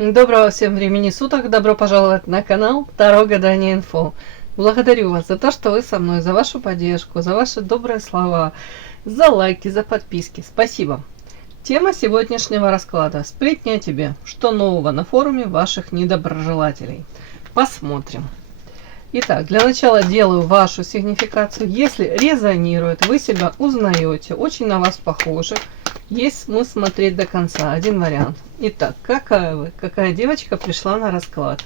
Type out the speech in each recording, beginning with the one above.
Доброго всем времени суток, добро пожаловать на канал Таро Гадание Инфо. Благодарю вас за то, что вы со мной, за вашу поддержку, за ваши добрые слова, за лайки, за подписки. Спасибо. Тема сегодняшнего расклада: сплетни о тебе. Что нового на форуме ваших недоброжелателей? Посмотрим. Итак, для начала делаю вашу сигнификацию. Если резонирует, вы себя узнаете, очень на вас похожи, есть смысл смотреть до конца. Один вариант. Итак, какая вы? Какая девочка пришла на расклад?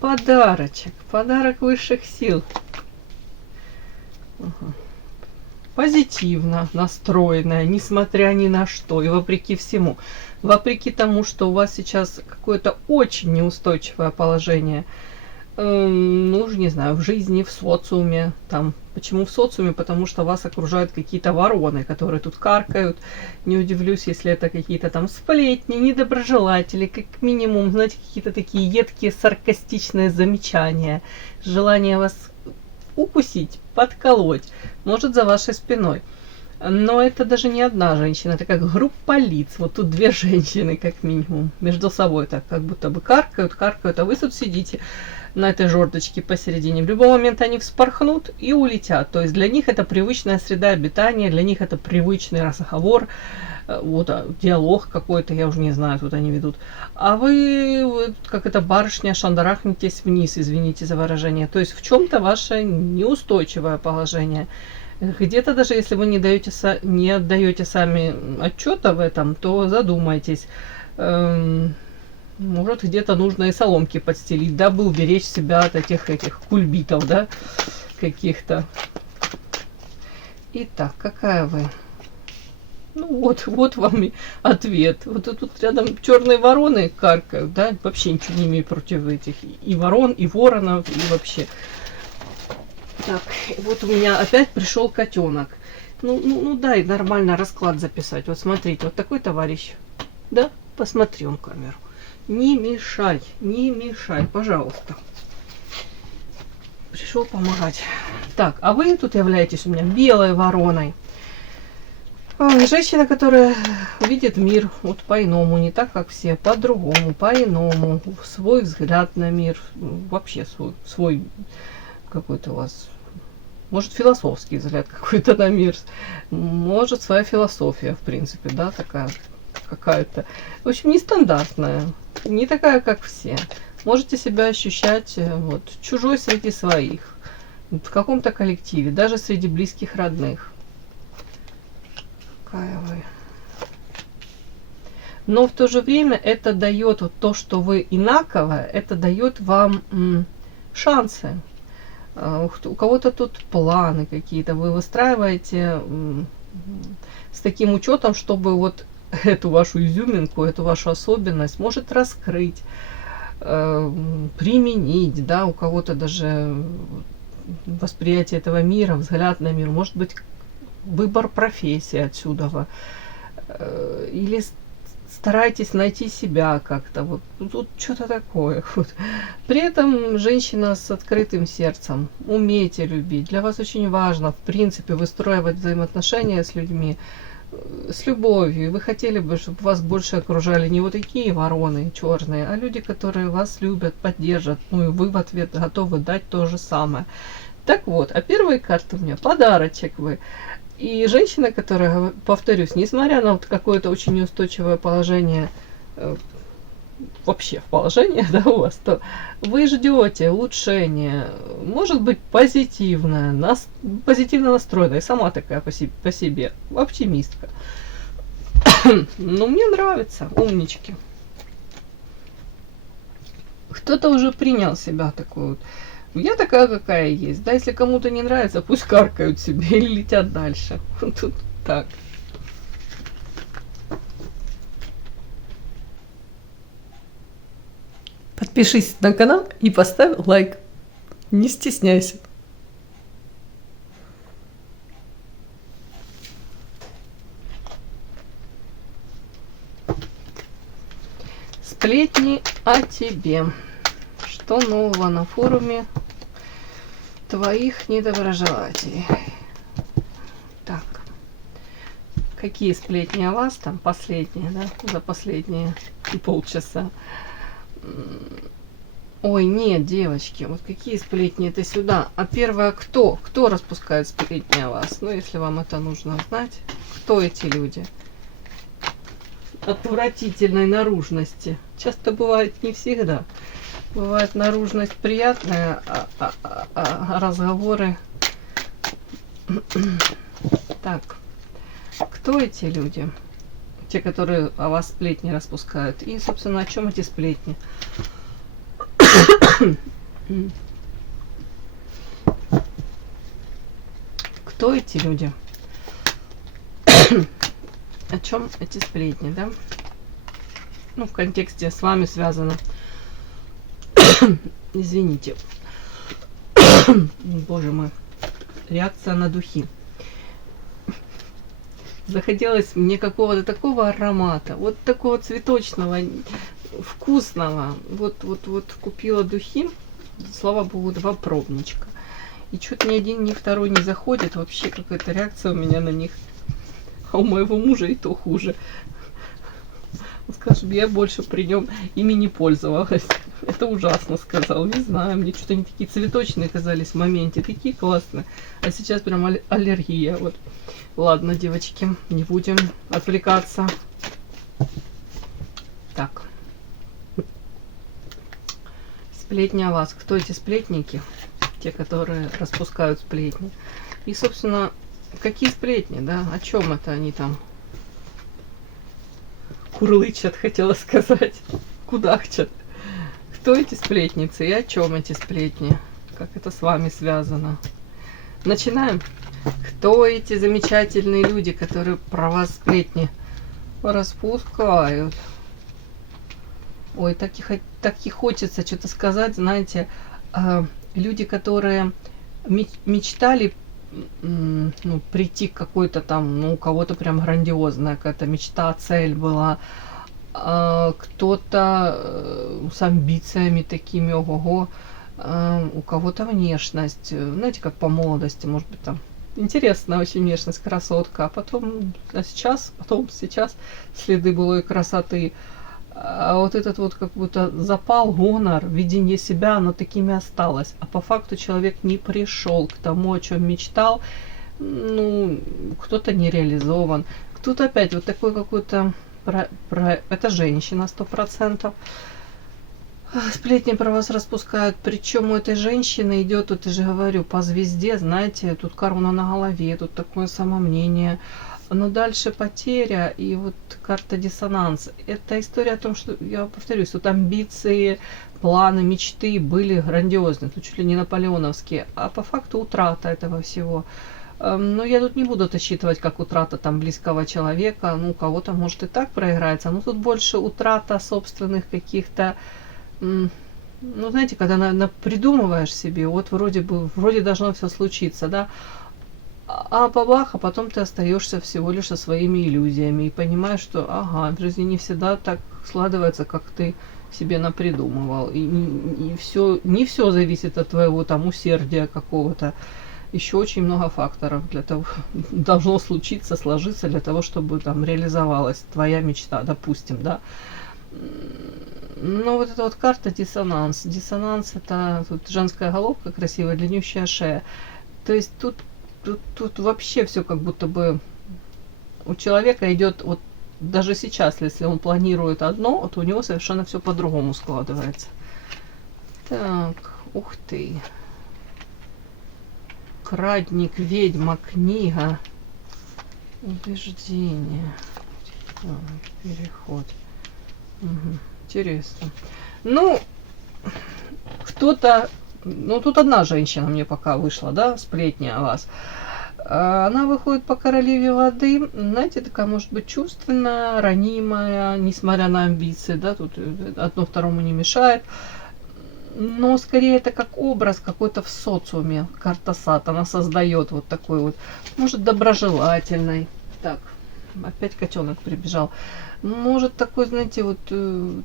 Подарочек. Подарок высших сил. Позитивно настроенная, несмотря ни на что и вопреки всему. Вопреки тому, что у вас сейчас какое-то очень неустойчивое положение. Ну, не знаю, в жизни, в социуме. Там. Почему в социуме? Потому что вас окружают какие-то вороны, которые тут каркают. Не удивлюсь, если это какие-то там сплетни, недоброжелатели, как минимум, знаете, какие-то такие едкие, саркастичные замечания. Желание вас укусить, подколоть, может, за вашей спиной. Но это даже не одна женщина, это как группа лиц. Вот тут две женщины, как минимум, между собой так, как будто бы каркают, а вы тут сидите на этой жердочке посередине. В любой момент они вспорхнут и улетят. То есть для них это привычная среда обитания, для них это привычный разговор, вот диалог какой-то, я уже не знаю, тут они ведут. А вы как эта барышня, шандарахнетесь вниз, извините за выражение. То есть в чем-то ваше неустойчивое положение. Где-то даже если вы не отдаете сами отчета в этом, то задумайтесь. Может, где-то нужно и соломки подстелить, дабы уберечь себя от этих кульбитов, да, каких-то. Итак, какая вы? Ну вот вам и ответ. Вот тут рядом черные вороны каркают, да, вообще ничего не имею против этих и ворон, и воронов, и вообще. Так, вот у меня опять пришел котенок. Ну дай нормально расклад записать. Вот смотрите, вот такой товарищ. Да, посмотри он камеру. Не мешай, пожалуйста. Пришел помогать. Так, а вы тут являетесь у меня белой вороной. Женщина, которая видит мир вот по-иному, не так, как все, по-другому, по-иному. Свой взгляд на мир, вообще свой какой-то у вас, может, философский взгляд какой-то на мир, может, своя философия, в принципе, да, такая какая-то, в общем, нестандартная, не такая, как все. Можете себя ощущать вот чужой среди своих, в каком-то коллективе, даже среди близких, родных. Какая вы. Но в то же время это дает вот то, что вы инаковое, это дает вам шансы. У кого-то тут планы какие-то вы выстраиваете с таким учетом, чтобы вот эту вашу изюминку, эту вашу особенность может раскрыть, применить, да, у кого-то даже восприятие этого мира, взгляд на мир, может быть, выбор профессии отсюда, или старайтесь найти себя как-то, вот тут что-то такое. Вот. При этом женщина с открытым сердцем, умейте любить. Для вас очень важно, в принципе, выстраивать взаимоотношения с людьми, с любовью. Вы хотели бы, чтобы вас больше окружали не вот такие вороны черные, а люди, которые вас любят, поддержат, ну и вы в ответ готовы дать то же самое. Так вот, а первые карты у меня подарочек вы. И женщина, которая, повторюсь, несмотря на вот какое-то очень неустойчивое положение, вообще в положении, да, у вас, то вы ждете улучшения, может быть, позитивно настроенная, сама такая по себе, оптимистка. Ну, мне нравится, умнички. Кто-то уже принял себя такую вот. Я такая, какая есть. Да, если кому-то не нравится, пусть каркают себе или летят дальше. Тут так. Подпишись на канал и поставь лайк. Не стесняйся. Сплетни о тебе. Что нового на форуме твоих недоброжелателей? Так. Какие сплетни о вас там последние, да, за последние полчаса? Ой, нет, девочки, вот какие сплетни, это сюда. А первое, кто? Кто распускает сплетни о вас? Ну, если вам это нужно знать. Кто эти люди? Отвратительной наружности. Часто бывает не всегда. Бывает наружность приятная, а разговоры... Так, кто эти люди? Те, которые о вас сплетни распускают. И, собственно, о чем эти сплетни? Кто эти люди? О чем эти сплетни, да? Ну, в контексте с вами связано. Извините. Боже мой. Реакция на духи. Захотелось мне какого-то такого аромата. Вот такого цветочного, вкусного. Вот купила духи. Слава богу, 2 пробничка. И что-то ни один, ни второй не заходит. Вообще какая-то реакция у меня на них. А у моего мужа и то хуже. Скажем, я больше при нем ими не пользовалась. Это ужасно, сказал. Не знаю, мне что-то они такие цветочные казались в моменте. Такие классные. А сейчас прям аллергия. Вот. Ладно, девочки, не будем отвлекаться. Так. Сплетни о вас. Кто эти сплетники? Те, которые распускают сплетни. И, собственно, какие сплетни, да? О чем это они там курлычат, хотела сказать. Кудахчат. Кто эти сплетницы и о чем эти сплетни? Как это с вами связано? Начинаем. Кто эти замечательные люди, которые про вас сплетни распускают? Ой, так и хочется что-то сказать, знаете, люди, которые мечтали прийти к какой-то там, у кого-то прям грандиозная какая-то мечта, цель была, кто-то с амбициями такими, ого-го, у кого-то внешность, знаете, как по молодости, может быть, там интересная очень внешность, красотка, а сейчас следы былой красоты. А вот этот вот как будто запал, гонор, видение себя, оно такими осталось. А по факту человек не пришел к тому, о чем мечтал. Ну, кто-то не реализован. Кто-то опять вот такой какой-то... Это женщина 100%. Сплетни про вас распускают. Причем у этой женщины идет, вот я же говорю, по звезде, знаете, тут корона на голове, тут такое самомнение. Но дальше потеря и вот карта диссонанс. Это история о том, что, я повторюсь, вот амбиции, планы, мечты были грандиозные, тут чуть ли не наполеоновские, а по факту утрата этого всего. Но я тут не буду отсчитывать, как утрата там близкого человека, ну, у кого-то может и так проиграется, но тут больше утрата собственных каких-то, ну, знаете, когда придумываешь себе, вот вроде должно все случиться, да, а бабах, а потом ты остаешься всего лишь со своими иллюзиями и понимаешь, что, ага, в жизни не всегда так складывается, как ты себе напридумывал. И все, не все зависит от твоего там усердия какого-то. Еще очень много факторов для того должно случиться, сложиться для того, чтобы там реализовалась твоя мечта, допустим, да. Но вот эта вот карта диссонанс. Диссонанс — это тут женская головка красивая, длиннющая шея. То есть тут вообще все как будто бы у человека идет, вот даже сейчас, если он планирует одно, вот у него совершенно все по-другому складывается. Так, ух ты. Крадник, ведьма, книга. Убеждение. Переход. Угу. Интересно. Ну, кто-то... Ну, тут одна женщина мне пока вышла, да, сплетни о вас. Она выходит по королеве воды, знаете, такая, может быть, чувственная, ранимая, несмотря на амбиции, да, тут одно второму не мешает. Но скорее это как образ какой-то в социуме, карта сад, она создает вот такой вот, может, доброжелательный. Так, опять котенок прибежал. Может такой, знаете, вот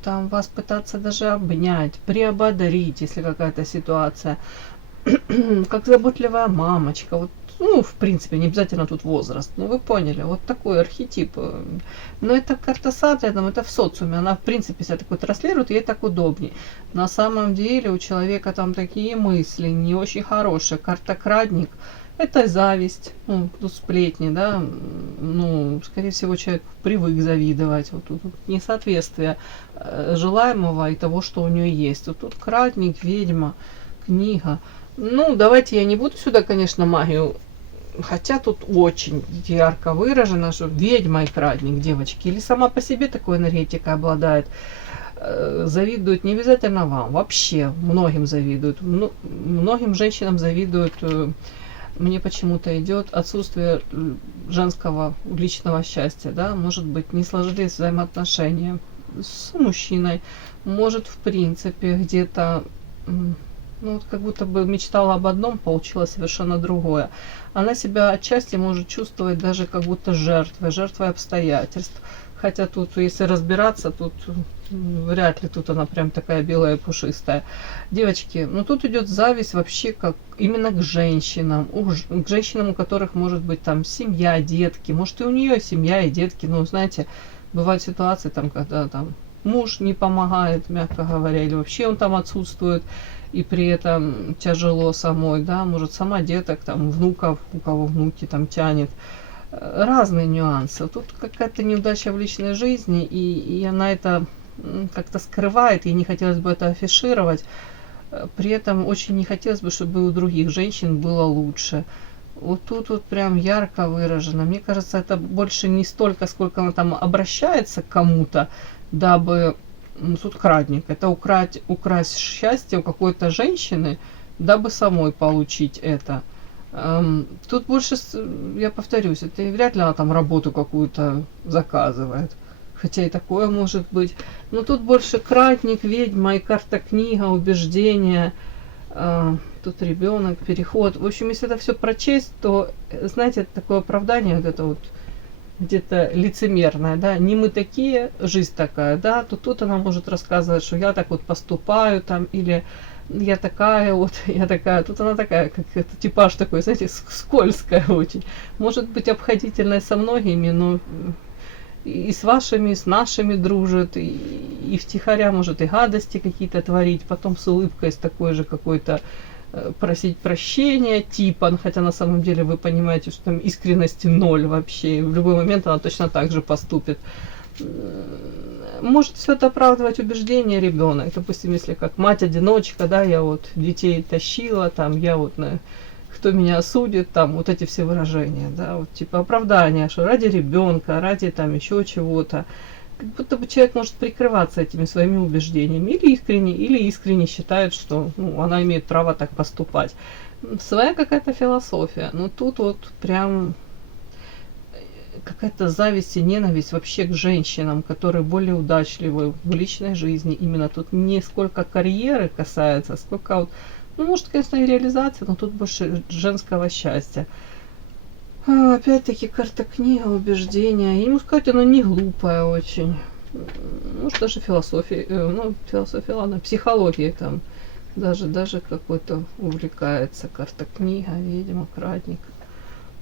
там вас пытаться даже обнять, приободрить, если какая-то ситуация. Как заботливая мамочка. Вот Ну, в принципе, не обязательно тут возраст. Ну, вы поняли, вот такой архетип. Но это карта с атлетом, это в социуме. Она, в принципе, себя такой транслирует, ей так удобнее. На самом деле у человека там такие мысли не очень хорошие. Карта крадник. Это зависть, ну, тут сплетни, да, ну, скорее всего, человек привык завидовать, вот тут несоответствие желаемого и того, что у нее есть. Вот тут крадник, ведьма, книга. Ну, давайте я не буду сюда, конечно, магию, хотя тут очень ярко выражено, что ведьма и крадник, девочки, или сама по себе такой энергетикой обладает. Завидуют не обязательно вам, вообще многим завидуют, многим женщинам завидуют. Мне почему-то идет отсутствие женского личного счастья, да, может быть, не сложились взаимоотношения с мужчиной, может, в принципе, где-то, ну, вот как будто бы мечтала об одном, получилось совершенно другое. Она себя отчасти может чувствовать даже как будто жертвой обстоятельств. Хотя тут, если разбираться, тут вряд ли тут она прям такая белая и пушистая. Девочки, ну тут идет зависть вообще как именно к женщинам. К женщинам, у которых может быть там семья, детки. Может и у нее семья и детки. Ну, знаете, бывают ситуации там, когда там муж не помогает, мягко говоря, или вообще он там отсутствует. И при этом тяжело самой, да, может сама деток, там, внуков, у кого внуки там тянет. Разные нюансы. Тут какая-то неудача в личной жизни, и она это как-то скрывает, ей не хотелось бы это афишировать. При этом очень не хотелось бы, чтобы у других женщин было лучше. Вот тут вот прям ярко выражено. Мне кажется, это больше не столько, сколько она там обращается к кому-то, дабы... Ну, тут крадник. Это украсть счастье у какой-то женщины, дабы самой получить это. Тут больше, я повторюсь, это вряд ли она там работу какую-то заказывает. Хотя и такое может быть. Но тут больше кратник, ведьма и карта книга, убеждения. Тут ребенок, переход. В общем, если это все прочесть, то, знаете, это такое оправдание, вот это вот где-то лицемерное, да, не мы такие, жизнь такая, да, то тут она может рассказывать, что я так вот поступаю там, или я такая вот, я такая, тут она такая, как это типаж такой, знаете, скользкая очень. Может быть обходительная со многими, но и с вашими, и с нашими дружит, и втихаря может и гадости какие-то творить, потом с улыбкой, с такой же какой-то просить прощения, типа, хотя на самом деле вы понимаете, что там искренности ноль вообще, и в любой момент она точно так же поступит. Может все это оправдывать убеждение ребенок. Допустим, если как мать-одиночка, да, я вот детей тащила, там, я вот, кто меня осудит, там, вот эти все выражения, да, вот типа оправдания, что ради ребенка, ради там еще чего-то. Как будто бы человек может прикрываться этими своими убеждениями или искренне считает, что она имеет право так поступать. Своя какая-то философия. Но тут вот прям какая-то зависть и ненависть вообще к женщинам, которые более удачливы в личной жизни. Именно тут не сколько карьеры касается, сколько вот, ну, может, конечно, и реализация, но тут больше женского счастья. Опять-таки карта книга, убеждения. Я не могу сказать, она не глупая очень. Может, даже философия, философия, ладно, психология там. Даже какой-то увлекается. Карта книга, ведьма, крадник.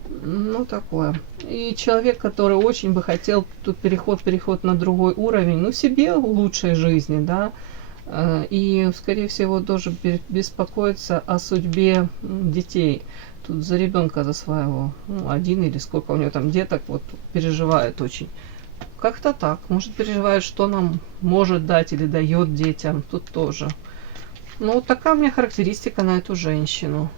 Ну, такое. И человек, который очень бы хотел тут переход на другой уровень, ну, себе лучшей жизни, да. И, скорее всего, тоже беспокоится о судьбе детей. Тут за ребенка, за своего, один или сколько у него там деток, вот переживает очень. Как-то так. Может, переживает, что нам может дать или дает детям. Тут тоже. Ну, вот такая у меня характеристика на эту женщину.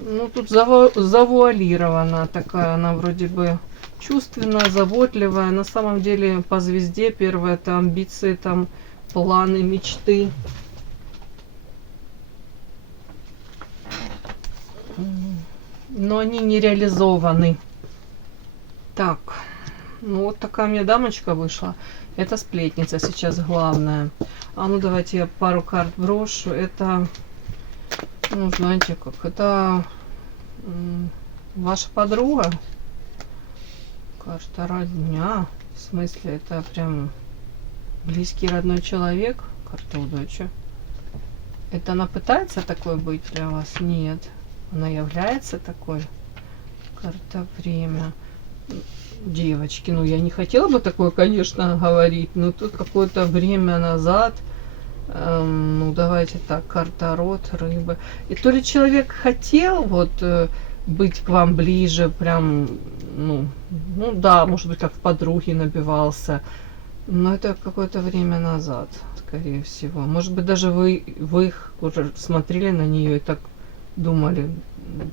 Ну, тут завуалирована такая, она вроде бы чувственная, заботливая. На самом деле, по звезде первое, это амбиции, там, планы, мечты. Но они не реализованы. Так, ну вот такая мне дамочка вышла. Это сплетница сейчас главная. А ну давайте я пару карт брошу. Это, ну знаете как, это ваша подруга. Карта родня. В смысле, это прям близкий родной человек. Карта удачи. Это она пытается такой быть для вас? Нет. Она является такой. Карта время. Девочки, ну я не хотела бы такое, конечно, говорить, но тут какое-то время назад, ну давайте так, карта род, рыбы. И то ли человек хотел вот быть к вам ближе, прям, ну да, может быть, как в подруги набивался, но это какое-то время назад, скорее всего. Может быть, даже вы их уже смотрели на нее и так думали,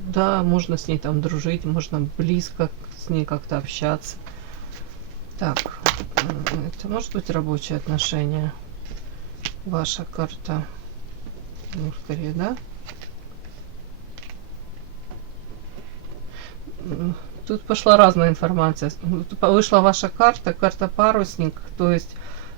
да, можно с ней там дружить, можно близко с ней как-то общаться. Так, это может быть рабочие отношения? Ваша карта, ну, скорее, да? Тут пошла разная информация. Вышла ваша карта, карта парусник, то есть,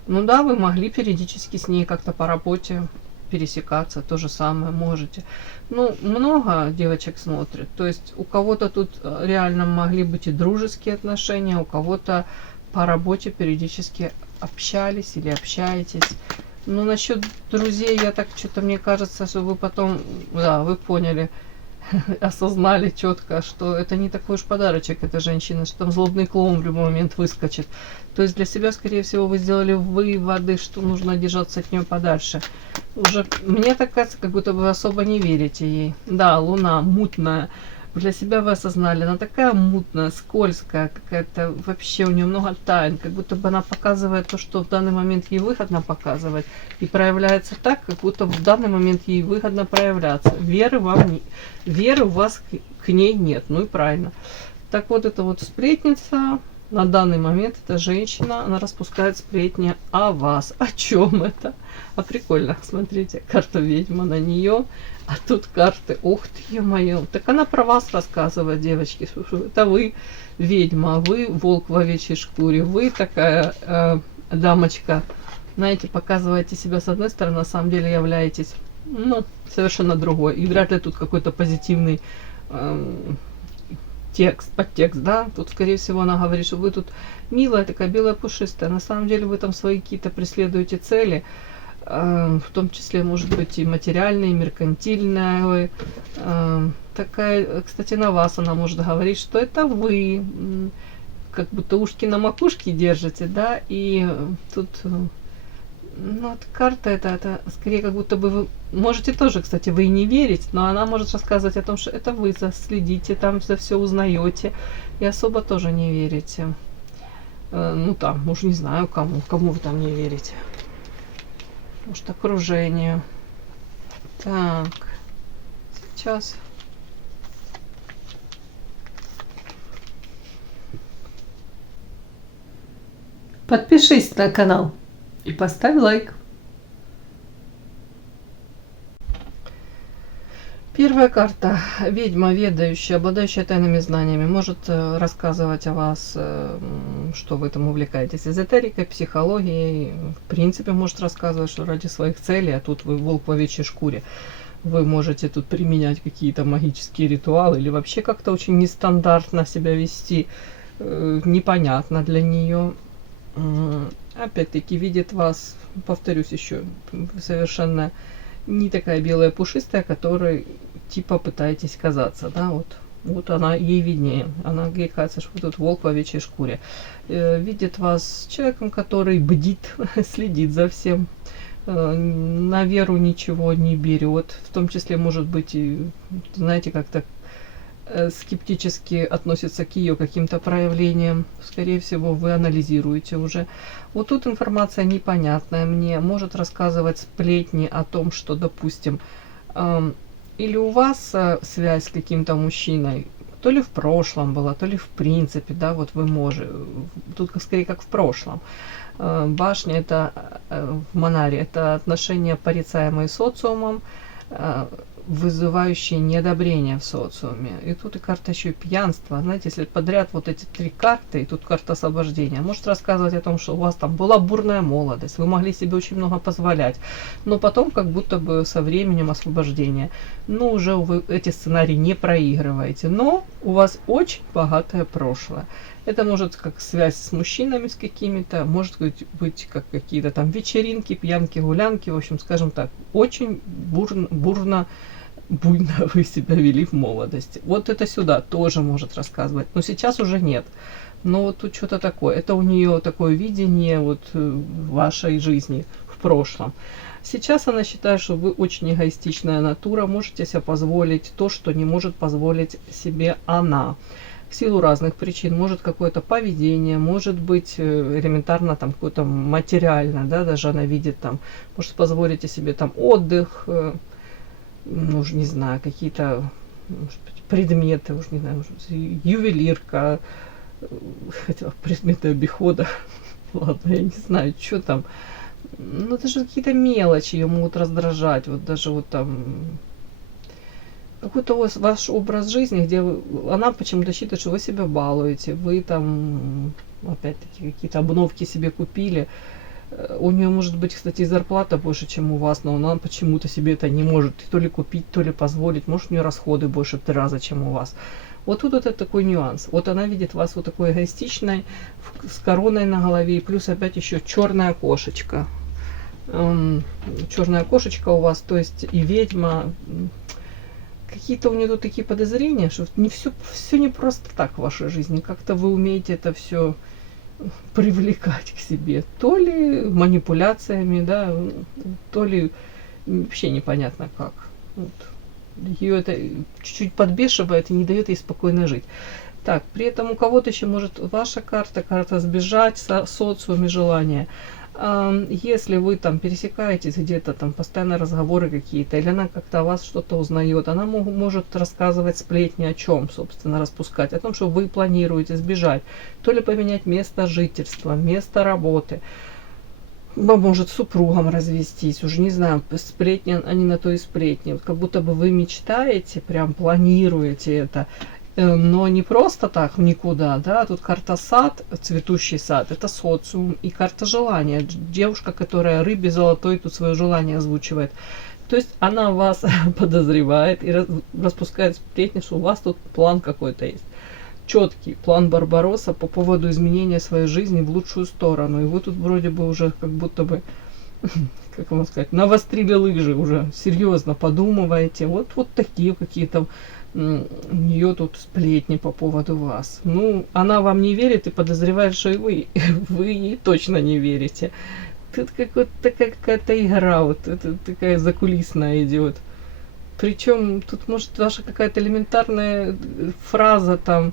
ну да, вы могли периодически с ней как-то по работе пересекаться, то же самое можете. Ну, много девочек смотрят, то есть у кого-то тут реально могли быть и дружеские отношения, у кого-то по работе периодически общались или общаетесь. Ну, насчет друзей, я так что-то, мне кажется, что вы потом, да, вы поняли, осознали четко, что это не такой уж подарочек эта женщина, что там злобный клоун в любой момент выскочит. То есть для себя, скорее всего, вы сделали выводы, что нужно держаться от нее подальше. Уже мне так кажется, как будто вы особо не верите ей. Да, луна мутная. Для себя вы осознали, она такая мутная, скользкая какая-то, вообще у нее много тайн, как будто бы она показывает то, что в данный момент ей выгодно показывать, и проявляется так, как будто в данный момент ей выгодно проявляться. Веры у вас к ней нет, ну и правильно. Так вот, это вот сплетница, на данный момент эта женщина, она распускает сплетни о вас. О чем это? А прикольно, смотрите, карта ведьма на нее. А тут карты, ух ты, ё-моё. Так она про вас рассказывает, девочки. Это вы ведьма, вы волк в овечьей шкуре, вы такая дамочка. Знаете, показываете себя с одной стороны, на самом деле являетесь, ну, совершенно другой. И вряд ли тут какой-то позитивный подтекст, да. Тут, скорее всего, она говорит, что вы тут милая, такая белая, пушистая. На самом деле вы там свои какие-то преследуете цели. В том числе, может быть, и материальная, и меркантильная. Такая, кстати, на вас она может говорить, что это вы, как будто ушки на макушке держите, да, и тут, ну, вот карта это скорее как будто бы вы, можете тоже, кстати, вы и не верить, но она может рассказывать о том, что это вы следите, там за все узнаете, и особо тоже не верите. Ну, там, уж не знаю, кому вы там не верите. Может, окружение. Так, сейчас. Подпишись на канал и поставь лайк. Первая карта. Ведьма, ведающая, обладающая тайными знаниями, может рассказывать о вас, что вы там увлекаетесь эзотерикой, психологией. В принципе, может рассказывать, что ради своих целей, а тут вы волк в овечьей шкуре. Вы можете тут применять какие-то магические ритуалы или вообще как-то очень нестандартно себя вести, непонятно для нее. Опять-таки видит вас, повторюсь еще, совершенно не такая белая пушистая, которой типа пытаетесь казаться, да, вот она ей виднее, она ей кажется, что вы тут волк в овечьей шкуре. Видит вас человеком, который бдит, следит за всем, на веру ничего не берет, в том числе, может быть, и, знаете, как-то скептически относится к ее каким-то проявлениям. Скорее всего, вы анализируете уже. Вот тут информация непонятная мне. Может рассказывать сплетни о том, что, допустим, или у вас связь с каким-то мужчиной, то ли в прошлом была, то ли в принципе, да, вот вы можете. Тут скорее как в прошлом. Башня это в Манаре, это отношения, порицаемые социумом, вызывающие неодобрение в социуме. И тут и карта еще и пьянства. Знаете, если подряд вот эти три карты, и тут карта освобождения, может рассказывать о том, что у вас там была бурная молодость, вы могли себе очень много позволять, но потом как будто бы со временем освобождения, ну, уже вы эти сценарии не проигрываете, но у вас очень богатое прошлое. Это может как связь с мужчинами с какими-то, может быть как какие-то там вечеринки, пьянки, гулянки, в общем, скажем так, очень бурно буйно вы себя вели в молодости. Вот это сюда тоже может рассказывать. Но сейчас уже нет. Но вот тут что-то такое. Это у нее такое видение вот вашей жизни в прошлом. Сейчас она считает, что вы очень эгоистичная натура, можете себе позволить то, что не может позволить себе она. В силу разных причин. Может какое-то поведение, может быть элементарно там какое-то материальное, да, даже она видит там, может позволить себе там отдых, ну, уж не знаю, какие-то предметы, уж не знаю, может, ювелирка, хотела предметы обихода, ладно, я не знаю, что там. Ну, даже какие-то мелочи ее могут раздражать. Вот даже вот там какой-то ваш образ жизни, где она почему-то считает, что вы себя балуете, вы там, опять-таки, какие-то обновки себе купили. У нее может быть, кстати, зарплата больше, чем у вас, но она почему-то себе это не может то ли купить, то ли позволить. Может, у нее расходы больше в 3 раза, чем у вас. Вот тут вот это такой нюанс. Вот она видит вас вот такой эгоистичной, с короной на голове, и плюс опять еще черная кошечка. Черная кошечка у вас, то есть и ведьма. Какие-то у нее тут такие подозрения, что не все не просто так в вашей жизни. Как-то вы умеете это все привлекать к себе. То ли манипуляциями, да, то ли вообще непонятно как. Вот. Ее это чуть-чуть подбешивает и не дает ей спокойно жить. Так, при этом у кого-то еще может ваша карта сбежать, социуме желания. Если вы там пересекаетесь где-то, там постоянно разговоры какие-то, или она как-то о вас что-то узнает, она может рассказывать сплетни о чем, собственно, распускать, о том, что вы планируете сбежать, то ли поменять место жительства, место работы, может с супругом развестись, уже не знаю, сплетни, они на то и сплетни, вот как будто бы вы мечтаете, прям планируете это. Но не просто так в никуда, да, тут карта сад, цветущий сад, это социум, и карта желания, девушка, которая рыбе золотой тут свое желание озвучивает. То есть она вас подозревает и распускает сплетни, что у вас тут план какой-то есть. Четкий план Барбаросса по поводу изменения своей жизни в лучшую сторону. И вы тут вроде бы уже как будто бы, как вам сказать, навострили лыжи уже, серьезно подумываете. Вот такие какие-то у нее тут сплетни по поводу вас. Ну, она вам не верит и подозревает, что и вы ей точно не верите. Тут какая-то игра, вот это такая закулисная идет. Причем тут может ваша какая-то элементарная фраза там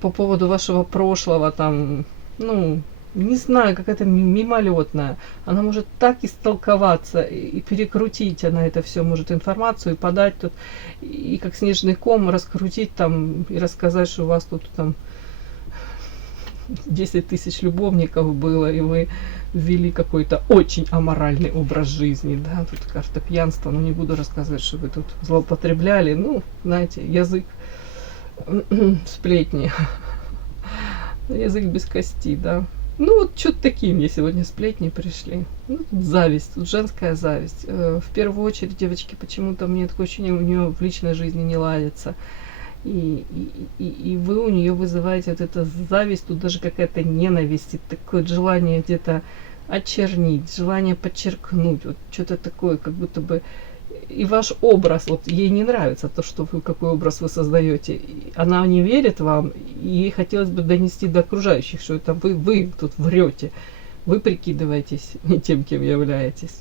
по поводу вашего прошлого, там, ну, не знаю, какая-то мимолетная. Она может так истолковаться и перекрутить, она это все может информацию и подать тут, и как снежный ком раскрутить там и рассказать, что у вас тут там 10 тысяч любовников было, и вы ввели какой-то очень аморальный образ жизни, да, тут карта пьянства, но не буду рассказывать, что вы тут злоупотребляли, ну, знаете, язык сплетни, язык без кости, да. Ну, вот что-то такие мне сегодня сплетни пришли. Ну, тут зависть, тут женская зависть. В первую очередь, девочки, почему-то мне такое ощущение, у нее в личной жизни не ладится. И вы у нее вызываете вот эту зависть, тут даже какая-то ненависть, такое желание где-то очернить, желание подчеркнуть, вот что-то такое, как будто бы и ваш образ, вот ей не нравится то, что вы, какой образ вы создаете. Она не верит вам, и ей хотелось бы донести до окружающих, что это вы тут врете, вы прикидываетесь не тем, кем являетесь.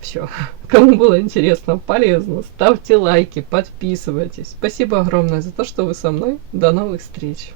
Все. Кому было интересно, полезно, ставьте лайки, подписывайтесь. Спасибо огромное за то, что вы со мной. До новых встреч.